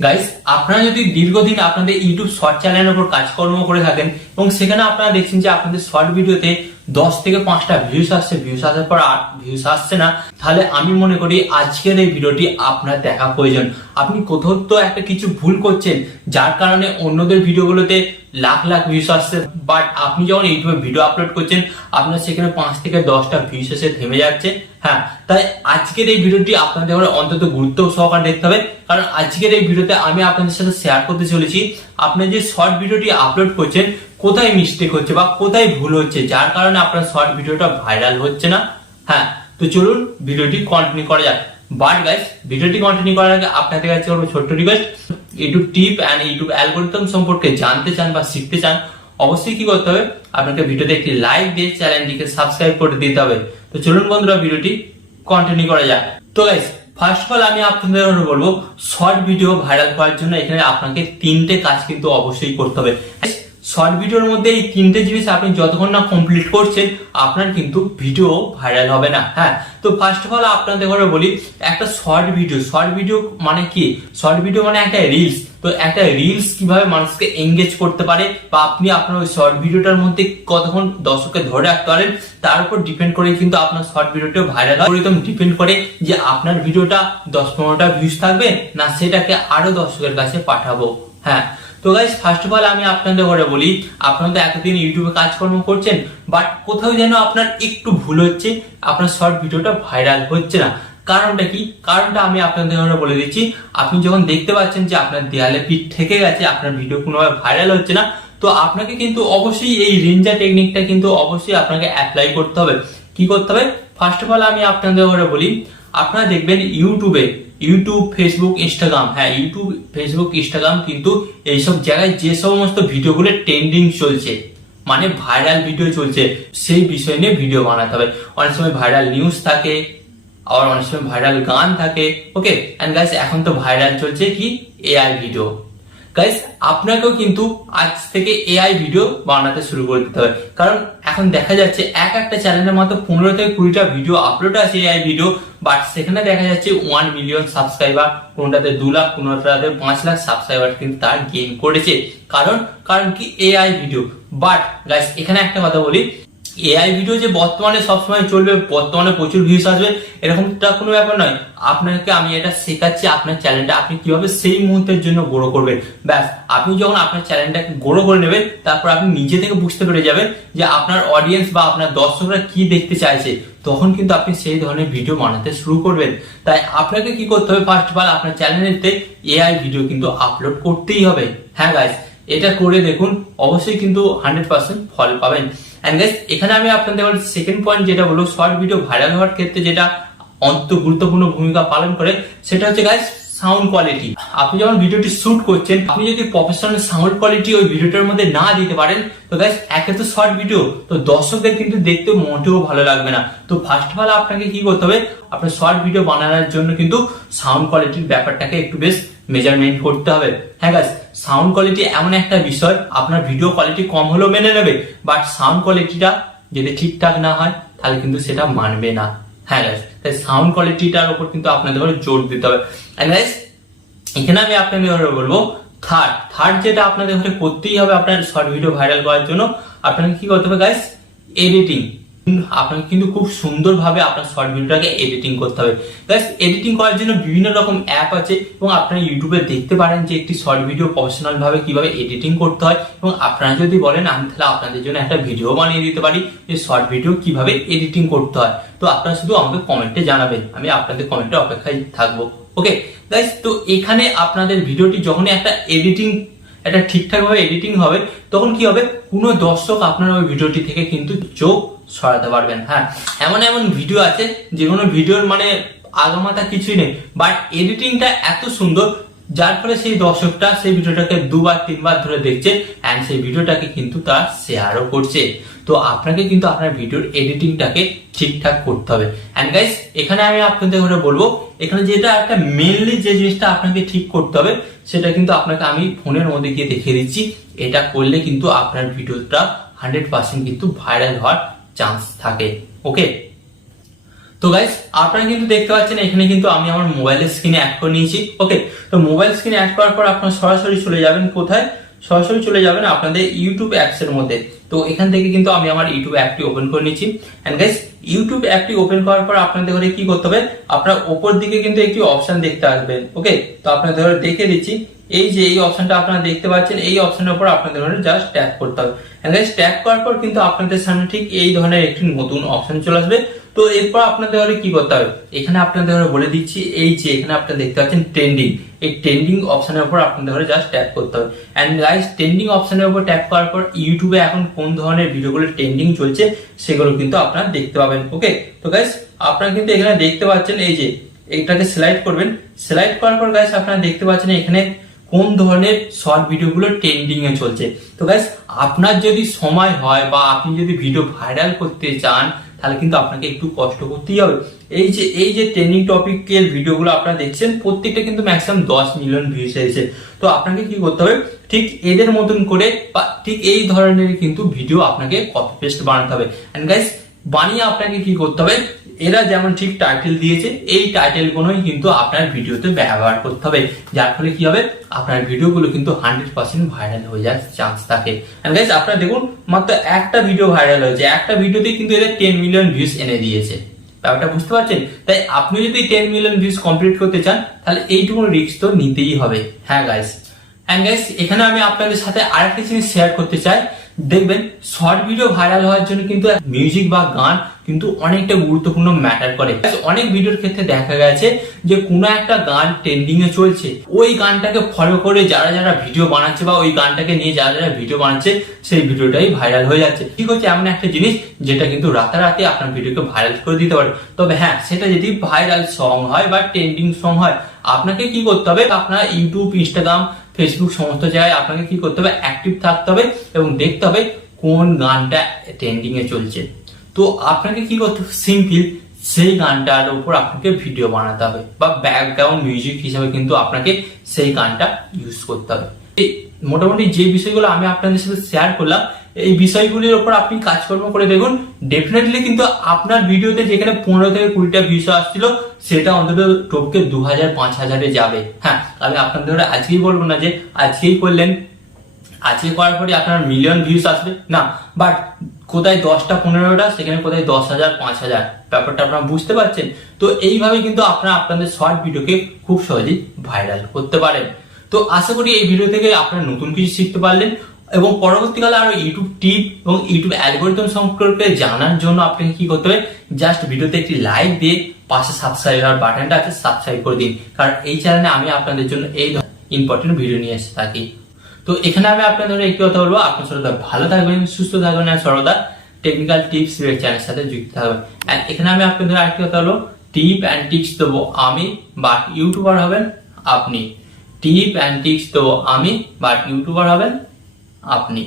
Guys, আপনারা যদি দীর্ঘদিন আপনাদের ইউটিউব শর্ট চ্যানেলের উপর কাজকর্ম করে থাকেন এবং সেখানে আপনারা দেখছেন যে আপনাদের শর্ট ভিডিওতে 10 থেকে 5টা ভিউজ আসছে, ভিউজ আসার পর আর ভিউজ আসছে না, তাহলে আমি মনে করি আজকের এই ভিডিওটি আপনার দেখা প্রয়োজন। আপনি কোথাও তো একটা কিছু ভুল করছেন, যার কারণে অন্যদের ভিডিওগুলোতে লাখ লাখ ভিউজ আসছে, বাট আপনি যখন ইউটিউবে ভিডিও আপলোড করছেন আপনার সেখানে 5 থেকে 10টা ভিউজ এসে থেমে যাচ্ছে। হ্যাঁ, তাই আজকের এই ভিডিওটি আপনাদের অন্তত গুরুত্ব সহকারে দেখতে হবে, কারণ আজকের এই ভিডিওতে আমি আপনাদের সাথে শেয়ার করতে চলেছি আপনি যে শর্ট ভিডিওটি আপলোড করছেন কোথায় মিস্টেক হচ্ছে বা কোথায় ভুল হচ্ছে, যার কারণে আপনার শর্ট ভিডিওটা ভাইরাল হচ্ছে না। হ্যাঁ, তো চলুন ভিডিওটি কন্টিনিউ করা যাক। বাট গাইস, ভিডিওটি কন্টিনিউ করার আগে আপনাদের কাছে আমার ছোট্ট request, YouTube tip and YouTube algorithm সম্পর্কে জানতে চান বা শিখতে চান, অবশ্যই কি করতে হবে, আপনাকে ভিডিওতে একটি লাইক দিয়ে চ্যানেলটিকে সাবস্ক্রাইব করে দিতে হবে। তো চলুন বন্ধুরা ভিডিওটি কন্টিনিউ করা যাক। তো গাইস, ফার্স্ট অফ অল আমি আপনাদের বলবো শর্ট ভিডিও ভাইরাল করার জন্য এখানে আপনাকে 3টে কাজ কিন্তু অবশ্যই করতে হবে। শর্ট ভিডিওর মধ্যে এই 3টে জিনিস আপনি যতক্ষণ না কমপ্লিট করছেন আপনার কিন্তু ভিডিও ভাইরাল হবে না। হ্যাঁ, তো ফার্স্ট অফ অল আপনাদের ঘরে বলি, একটা শর্ট ভিডিও মানে কি? শর্ট ভিডিও মানে একটা রিলস। তো একটা রিলস কিভাবে মানুষকে এঙ্গেজ করতে পারে বা আপনি আপনার ওই শর্ট ভিডিওটার মধ্যে কতক্ষণ দর্শককে ধরে রাখতে পারেন তার উপর ডিপেন্ড করে কিন্তু আপনার শর্ট ভিডিওটা ভাইরাল হয়। একদম ডিপেন্ড করে যে আপনার ভিডিওটা 10-15টা ভিউজ থাকবে না সেটাকে আরো দর্শকের কাছে পাঠাবো। হ্যাঁ, তো গাইস, ফার্স্ট অফ অল আমি আপনাদের ঘরে বলি, আপনারা তো এতদিন ইউটিউবে কাজকর্ম করছেন, বাট কোথাও যেন আপনার একটু ভুল হচ্ছে, আপনার শর্ট ভিডিওটা ভাইরাল হচ্ছে না। কারণটা কি? কারণটা আমি আপনাদের ঘরে বলে দিচ্ছি। আপনি যখন দেখতে পাচ্ছেন যে আপনার দেয়ালে পিঠ ঠেকে গেছে, আপনার ভিডিও কোনোভাবে ভাইরাল হচ্ছে না, তো আপনাকে কিন্তু অবশ্যই এই রেঞ্জা টেকনিকটা কিন্তু অবশ্যই আপনাকে অ্যাপ্লাই করতে হবে। কি করতে হবে? ফার্স্ট অফ অল আমি আপনাদের ঘরে বলি, আপনারা দেখবেন ইউটিউব, ফেসবুক, ইনস্টাগ্রাম, হ্যাঁ ইউটিউব, ফেসবুক, ইনস্টাগ্রাম কিন্তু এইসব জায়গায় যে সমস্ত ভিডিওগুলো ট্রেন্ডিং চলছে মানে ভাইরাল ভিডিও চলছে সেই বিষয় নিয়ে ভিডিও বানাতে হবে। অনেক সময় ভাইরাল নিউজ থাকে, আবার অনেক সময় ভাইরাল গান থাকে। ওকে, এন্ড গাইস, এখন তো ভাইরাল চলছে কি এআই ভিডিও। গাইস, আপনাকেও কিন্তু আজ থেকে এআই ভিডিও বানাতে শুরু করে দিতে হবে, কারণ এখন দেখা যাচ্ছে একটা চ্যানেলের মাত্র 15 থেকে 20টা ভিডিও আপলোড আছে এআই ভিডিও, বাট সেখানে দেখা যাচ্ছে 1 মিলিয়ন সাবস্ক্রাইবার, কোনটাতে 2 লাখ, কোনটাতে 5 লাখ সাবস্ক্রাইবার কিন্তু তার গেইন করেছে। কারণ কি এআই ভিডিও। বাট গাইস, এখানে একটা কথা বলি, এআই ভিডিও যে বর্তমানে সবসময় চলবে, বর্তমানে প্রচুর ভিউজ আসবে এরকমটা কোনো ব্যাপার নয়। আপনাকে আমি এটা শেখাচ্ছি আপনার চ্যানেলটা আপনি কিভাবে সেই মুহূর্তের জন্য গ্রো করবেন। ব্যাস, আপনি যখন আপনার চ্যানেলটাকে গ্রো করে নেবেন তারপর আপনি নিজে থেকে বুঝতে পেরে যাবেন যে আপনার অডিয়েন্স বা আপনার দর্শকরা কি দেখতে চাইছে, তখন কিন্তু আপনি সেই ধরনের ভিডিও বানাতে শুরু করবেন। তাই আপনাকে কি করতে হবে? ফার্স্ট অফ অল আপনার চ্যানেলেতে এআই ভিডিও কিন্তু আপলোড করতেই হবে। হ্যাঁ গাইস, এটা করে দেখুন, অবশ্যই কিন্তু 100% ফল পাবেন। এন্ড গাইস, এখানে আমি আপনাদের সেকেন্ড পয়েন্ট যেটা বলবো, শর্ট ভিডিও ভাইরাল হওয়ার ক্ষেত্রে যেটা গুরুত্বপূর্ণ ভূমিকা পালন করে সেটা হচ্ছে গাইস সাউন্ড কোয়ালিটি। আপনি যখন ভিডিওটি শুট করছেন, আপনি যদি প্রফেশনাল সাউন্ড কোয়ালিটি ওই ভিডিওটার মধ্যে না দিতে পারেন, তো গাইস একে তো শর্ট ভিডিও, তো দর্শকদের কিন্তু দেখতে মোটেও ভালো লাগবে না। তো ফার্স্ট অফ অল আপনাকে কি করতে হবে? আপনার শর্ট ভিডিও বানানোর জন্য কিন্তু সাউন্ড কোয়ালিটির ব্যাপারটাকে একটু বেশ মেজারমেন্ট করতে হবে। হ্যাঁ গাইস, সাউন্ড কোয়ালিটি এমন একটা বিষয়, আপনার ভিডিও কোয়ালিটি কম হলেও মেনে নেবে, বাট সাউন্ড কোয়ালিটিটা যদি ঠিকঠাক না হয় তাহলে কিন্তু সেটা মানবে না। হ্যাঁ গাইস, তাই সাউন্ড কোয়ালিটিটার উপর কিন্তু আপনাদের জোর দিতে হবে। এন্ড গাইস, এখানে আমি আপনাদের বলবো থার্ড যেটা আপনাদের করতেই হবে আপনার শর্ট ভিডিও ভাইরাল করার জন্য, আপনাকে কি করতে হবে গাইস? এডিটিং। আপনাকে কিন্তু খুব সুন্দরভাবে আপনার শর্ট ভিডিওটাকে এডিটিং করতে হবে। গাইস, এডিটিং করার জন্য বিভিন্ন রকম অ্যাপ আছে এবং আপনারা ইউটিউবে দেখতে পারেন যে একটি শর্ট ভিডিও প্রফেশনাল ভাবে কিভাবে এডিটিং করতে হয়, এবং আপনারা যদি বলেন আমি তাহলে আপনাদের জন্য একটা ভিডিও বানিয়ে দিতে পারি যে শর্ট ভিডিও কিভাবে এডিটিং করতে হয়। তো আপনারা শুধু আমাকে কমেন্টে জানাবেন, আমি আপনাদের কমেন্টে অপেক্ষায় থাকবো। ওকে গাইস, তো এখানে আপনাদের ভিডিওটি যখন একটা ঠিকঠাক ভাবে এডিটিং হবে, তখন কি হবে? কোনো দর্শক আপনার ওই ভিডিওটি থেকে কিন্তু চোখ সরাতে পারবেন। হ্যাঁ, এমন ভিডিও আছে যেগুলো ভিডিওর মানে আগামাথা কিছুই নেই, বাট এডিটিংটা এত সুন্দর যার ফলে সেই দর্শকটা সেই ভিডিওটাকে 2-3বার ধরে দেখছে এন্ড সেই ভিডিওটাকে কিন্তু তার শেয়ারও করছে। তো আপনাকে কিন্তু আপনার ভিডিওর এডিটিংটাকে ঠিকঠাক করতে হবে। এন্ড গাইস, এখানে আমি আপনাদের বলবো, এখানে যেটা একটা মেইনলি যে জিনিসটা আপনাকে ঠিক করতে হবে সেটা কিন্তু আপনাকে আমি ফোনের মধ্যে গিয়ে দেখিয়ে দিচ্ছি। এটা করলে কিন্তু আপনার ভিডিওটা 100% কিন্তু ভাইরাল হওয়ার চান্স থাকে। ওকে, তো গাইস আপনারা কিন্তু দেখতে পাচ্ছেন এখানে কিন্তু আমি আমার মোবাইলের স্ক্রিনে অ্যাড করে নিয়েছি। ওকে, তো মোবাইল স্ক্রিনে অ্যাড করার পর আপনারা সরাসরি চলে যাবেন কোথায়, সরাসরি চলে যাবেন আপনাদের ইউটিউব অ্যাপস এর মধ্যে। তো এখান থেকে কিন্তু আমি আমার ইউটিউব অ্যাপটি ওপেন করে নিচ্ছি। এন্ড গাইস ইউটিউব অ্যাপটি ওপেন করার পর আপনাদের ঘরে কি করতে হবে, আপনার উপর দিকে কিন্তু একটি অপশন দেখতে আসবেন। ওকে, তো আপনাদের ঘরে দেখে দিচ্ছি, এই যে এই অপশনটা আপনারা দেখতে পাচ্ছেন, এই অপশনের উপর আপনাদের ঘরে জাস্ট ট্যাপ করতে হবে। এন্ড গাইস ট্যাপ করার পর কিন্তু আপনাদের সামনে ঠিক এই ধরনের একটি নতুন অপশন চলে আসবে। তো এরপর আপনাদের ঘরে কি করতে হবে, এখানে আপনাদের ঘরে বলে দিচ্ছি, এই যে এখানে আপনারা দেখতে পাচ্ছেন ট্রেন্ডিং, এই ট্রেন্ডিং অপশনের উপর আপনাদের ঘরে জাস্ট ট্যাপ করতে হবে। এন্ড গাইস ট্রেন্ডিং অপশনের উপর ট্যাপ করার পর ইউটিউবে এখন কোন ধরনের ভিডিওগুলো ট্রেন্ডিং চলছে সেগুলো কিন্তু আপনারা দেখতে পাবেন। ওকে, তো গাইস আপনারা কিন্তু এখানে দেখতে পাচ্ছেন, এই যে এইটাকে সিলেক্ট করবেন, সিলেক্ট করার পর গাইস আপনারা দেখতে পাচ্ছেন এখানে কোন ধরনের শর্ট ভিডিওগুলো ট্রেন্ডিং এ চলছে। তো গাইস আপনার যদি সময় হয় বা আপনি যদি ভিডিও ভাইরাল করতে চান তাহলে কিন্তু আপনাকে একটু কষ্ট করতেই হবে। এই যে ট্রেন্ডিং টপিকের ভিডিওগুলো আপনারা দেখছেন প্রত্যেকটা কিন্তু ম্যাক্সিমাম 10 মিলিয়ন ভিউজ এসেছে। তো আপনাকে কি করতে হবে, ঠিক এদের মতন করে বা ঠিক এই ধরনের কিন্তু ভিডিও আপনাকে কপি পেস্ট বানাতে হবে। এন্ড গাইস বানিয়ে আপনাকে কি করতে হবে, এরা যেমন ঠিক টাইটেল দিয়েছে এই টাইটেল গুলোই কিন্তু আপনার ভিডিওতে ব্যবহার করতে হবে, যার ফলে কি হবে আপনার ভিডিওগুলো কিন্তু 100% ভাইরাল হয়ে যাওয়ার চান্স থাকে। এন্ড গাইস আপনারা দেখুন মাত্র একটা ভিডিও ভাইরাল হয়েছে, একটা ভিডিওতে কিন্তু এদের 10 মিলিয়ন ভিউজ এনে দিয়েছে। ব্যাপারটা বুঝতে পারছেন? তাই আপনি যদি 10 মিলিয়ন ভিউজ কমপ্লিট করতে চান তাহলে এইটুকু রিস্ক তো নিতেই হবে। হ্যাঁ গাইস, এন্ড গাইস এখানে আমি আপনাদের সাথে আরেকটা জিনিস শেয়ার করতে চাই। দেখবেন শর্ট ভিডিও ভাইরাল হওয়ার জন্য কিন্তু মিউজিক বা গান কিন্তু অনেকটা গুরুত্বপূর্ণ ম্যাটার করে। অনেক ভিডিওর ক্ষেত্রে দেখা গেছে যে কোনো একটা গান ট্রেন্ডিং এ চলছে, ওই গানটাকে ফলো করে যারা যারা ভিডিও বানাচ্ছে বা ওই গানটাকে নিয়ে যারা যারা ভিডিও বানাচ্ছে সেই ভিডিওটাই ভাইরাল হয়ে যাচ্ছে। ঠিক হচ্ছে এমন একটা জিনিস যেটা কিন্তু রাতারাতি আপনার ভিডিওকে ভাইরাল করে দিতে পারে। তবে হ্যাঁ, সেটা যদি ভাইরাল সং হয় বা ট্রেন্ডিং সং হয়, আপনাকে কি করতে হবে, আপনার ইউটিউব, ইনস্টাগ্রাম, ফেসবুক সমস্ত জায়গায় আপনাকে কি করতে হবে, অ্যাক্টিভ থাকতে হবে এবং দেখতে হবে কোন গানটা ট্রেন্ডিং এ চলছে। তো আপনাকে কি করতে হবে, সিম্পল সেই গানটার উপর আপনাকে ভিডিও বানাতে হবে বা ব্যাকগ্রাউন্ড মিউজিক হিসেবে কিন্তু আপনাকে সেই গানটা ইউজ করতে হবে। এই মোটামুটি যে বিষয়গুলো আমি আপনাদের সাথে শেয়ার করলাম, এই বিষয়গুলির উপর আপনি কাজকর্ম করে দেখুন, ডেফিনেটলি কিন্তু আপনার ভিডিওতে যেখানে 15 থেকে 20টা ভিউজ আসছিল সেটা অন্তত টপকে 2000-5000-এ যাবে। হ্যাঁ, আমি আপনাদের আজকেই বলবো না যে আজকেই করলেন, আজকে করার পরে আপনার মিলিয়ন ভিউজ আসবে না, বাট কোথায় 10টা 15টা, সেখানে কোথায় 10,000-5,000, ব্যাপারটা আপনারা বুঝতে পারছেন। তো এইভাবে কিন্তু আপনারা আপনাদের শর্ট ভিডিওকে খুব সহজেই ভাইরাল করতে পারেন। তো আশা করি এই ভিডিও থেকে আপনারা নতুন কিছু শিখতে পারলেন এবং পরবর্তীকালে আরো ইউটিউব টিপ এবং ইউটিউব অ্যালগরিদম সম্পর্কে জানার জন্য আপনাকে কি করতে হবে, জাস্ট ভিডিওতে একটি লাইক দিয়ে পাশে সাবস্ক্রাইবার বাটনটা আছে সাবস্ক্রাইব করে দিন, কারণ এই চ্যানেলে আমি আপনাদের জন্য এই ইম্পর্টেন্ট ভিডিও নিয়ে এসে থাকি। তো এখানে আমি আপনাদের একটি কথা বলবো, আপনার সর্বদা ভালো থাকবেন, সুস্থ থাকবেন আর সর্বদা টেকনিক্যাল টিপস চ্যানেলের সাথে যুক্ত থাকবেন। এখানে আমি আপনাদের আরেকটি কথা বলবো, টিপ অ্যান্ড টিপস দেবো আমি, বাট ইউটিউবার হবেন আপনি। টিপ অ্যান্ড টিপস দেবো আমি, বাট ইউটিউবার হবেন আপনি।